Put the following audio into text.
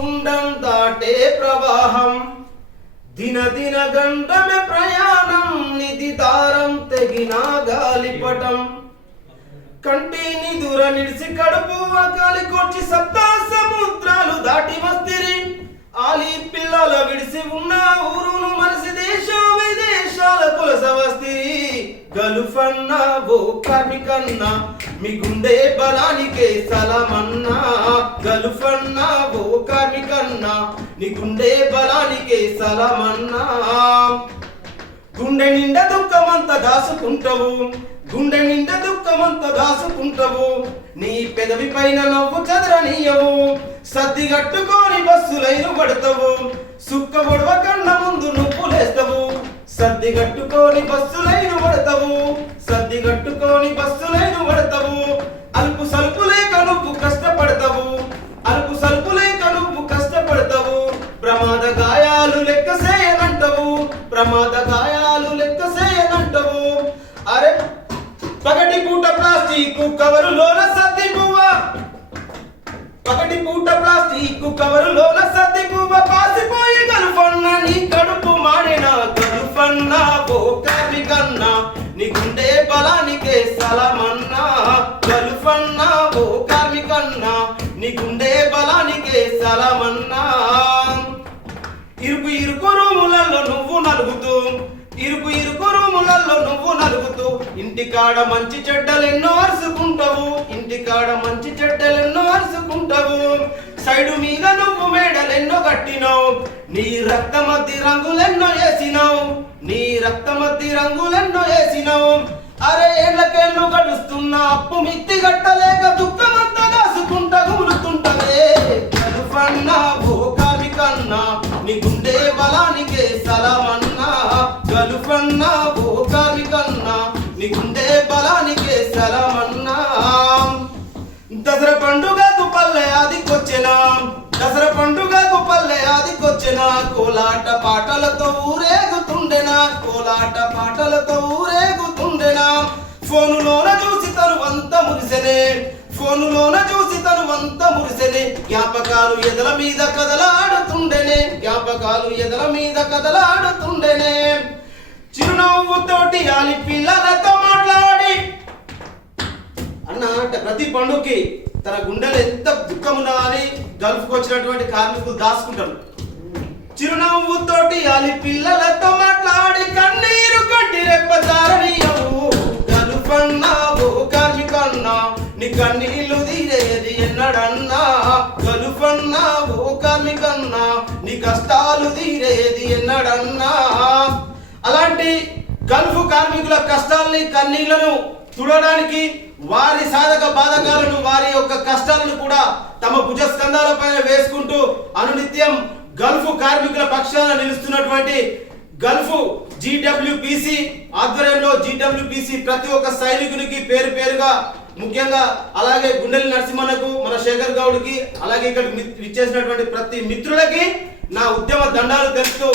కుండం దాటే ప్రవాహం దిన దిన గంటమే ప్రయాణం నిధి దారం తెగిన గాలిపటం కంటిని దూర నిడిసి కడుపు అకాలి కొర్చి సప్తా సముద్రాలు దాటి వస్తిరి ఆలి పిల్లల విడిసి ఉన్న ఊరును మనసి దేశ విదేశాల కొలస వస్తిరి గలుఫన్నా ఓ కార్మికన్నా మీ గుండె బలానికే సలామన్నా గలుఫన్నా ఓ కార్మికన్నా నీ గుండె బలానికే సలామన్నా గుండె నిండా దుఃఖమంతా దాసుకుంటావు గుండె నిండా దుఃఖమంతా దాసుకుంటావు నీ పెదవి పైన నవ్వు చదరనీయవు సద్ది కట్టుకొని బస్సులైను పడతావు సుక్క పొడవ కన్న ముందు నువ్వు లేస్తావు సద్ది కట్టుకొని బస్సులైను పడతావు సద్ది కట్టుకొని బస్సులైను పడతావు అల్పు సల్పు లేక నువ్వు కష్టపడతావు అల్పు సల్పు లేక నువ్వు కష్టపడతావు ప్రమాద గాయాలు లెక్క చేయనంటావు ప్రమాద గాయాలు లెక్క చేయనంటావు అరే పగటి పూట ప్లాస్టిక్ కవరులోన సద్ది పువ్వ పగటి పూట ప్లాస్టిక్ కవరులోన సద్ది పువ్వ పాసిపోయి గలుఫన్న నీ కడుపు మాడిన గలుఫన్న ఓ కార్మికన్నా నీ గుండె బలానికే సలామన్నా గలుఫన్న ఓ కార్మికన్నా నీ గుండె బలానికే సలామన్నా ఇరుకు ఇరుకు రూములలో నువ్వు నలుగుతూ ఇరుకు ఇరుకు రూములలో నువ్వు నలుగుతూ ఇంటికాడ మంచి చెడ్డలెన్నో అరుచుకుంటావు ఇంటికాడ మంచి చెడ్డలెన్నో అరుచుకుంటావు సైడు మీద నువ్వు మేడలెన్నో కట్టినావు నీ రక్తమద్ది రంగులెన్నో వేసినావు నీ రక్తమద్ది రంగులెన్నో వేసినావు అరే ఏళ్ళకేళ్ళు గడుస్తున్న అప్పు మిత్తి గట్టలేక దుఃఖమంతా దాసుకుంటా గుములుతుంటవే గలుఫన్నా ఓ కార్మికన్నా నీ గుండె బలానికే సలామన్నా గలుఫన్నా ఓ కార్మికన్నా నీ గుండె బలానికే సలామన్నా దసరా పండుగకు పల్లె ఆదికొచ్చెనా దసరా పండుగకు పల్లె ఆదికొచ్చెనా కోలాట పాటలతో ఊరేగుతుండెనా కోలాట పాటలతో ఊరేగుతుండెనా ఫోనులోన చూసి తనువంత మురిసెనే ఫోనులోన చూసి తనువంత మురిసెనే జ్ఞాపకాలు ఎదల మీద కదలాడుతుండెనే జ్ఞాపకాలు ఎదల మీద కదలాడుతుండెనే చిరునవ్వుతోటి ఆలి పిల్లలతో మాట్లాడి అన్న ప్రతి పండుగకి తన గుండెలు ఎంత దుఃఖమున్నా అని గల్ఫ్కి వచ్చినటువంటి కార్మికులు దాచుకుంటారు చిరునవ్వుతోటి ఆలి పిల్లలతో మాట్లాడి కన్నీరు కంటి రెప్పచారనీయవు గలుఫన్నా ఓ కార్మికన్నా నీ కన్నీళ్లు తీరేది ఎన్నడన్నా గలుఫన్నా ఓ కార్మికన్నా నీ కష్టాలు తీరేది ఎన్నడన్నా అలాంటి గల్ఫ్ కార్మికుల కష్టాలని కన్నీళ్లను చూడడానికి వారి సాధక బాధకాలను వారి యొక్క కష్టాలను కూడా తమ భుజస్కంధాల పైన వేసుకుంటూ అనునిత్యం గల్ఫ్ కార్మికుల పక్షాన నిలుస్తున్నటువంటి గల్ఫ్ GWPC ఆధ్వర్యంలో GWPC ప్రతి ఒక్క సైనికునికి పేరు పేరుగా ముఖ్యంగా అలాగే గుండెలి నరసింహన్నకు మన శేఖర్ గౌడ్కి అలాగే ఇక్కడ విచ్చేసినటువంటి ప్రతి మిత్రులకి నా ఉద్యమ దండాలు తెలుస్తూ